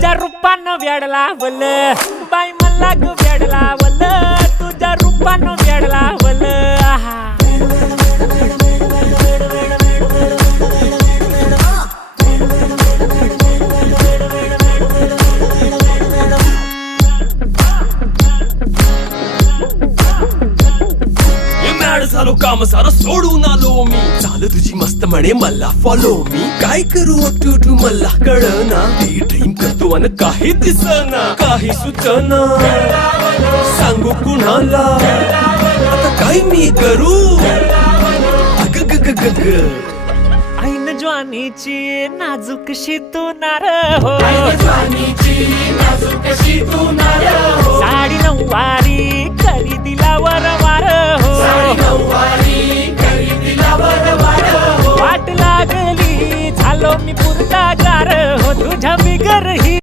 तुझ्या रूपानं वेड लावल बाई मला ग वेड लावल तुझ्या रूपानं वेड लावल आहा झालो काम सारं सोडून आलो मी चाल तुझी मस्त म्हणे मला फॉलो मी काय करू टू मला कळना ती ड्रीम करतो अन काही दिसना काही सुचना सांगू कुणाला आता काय मी करू अग ग ग ग ग ऐन ज्वानीची नाजूकशी तू नार हो साडी नऊवारी करी दिला वरवार हो वाट लागली झालो मी पुरता गार हो तुझ्या बिगर ही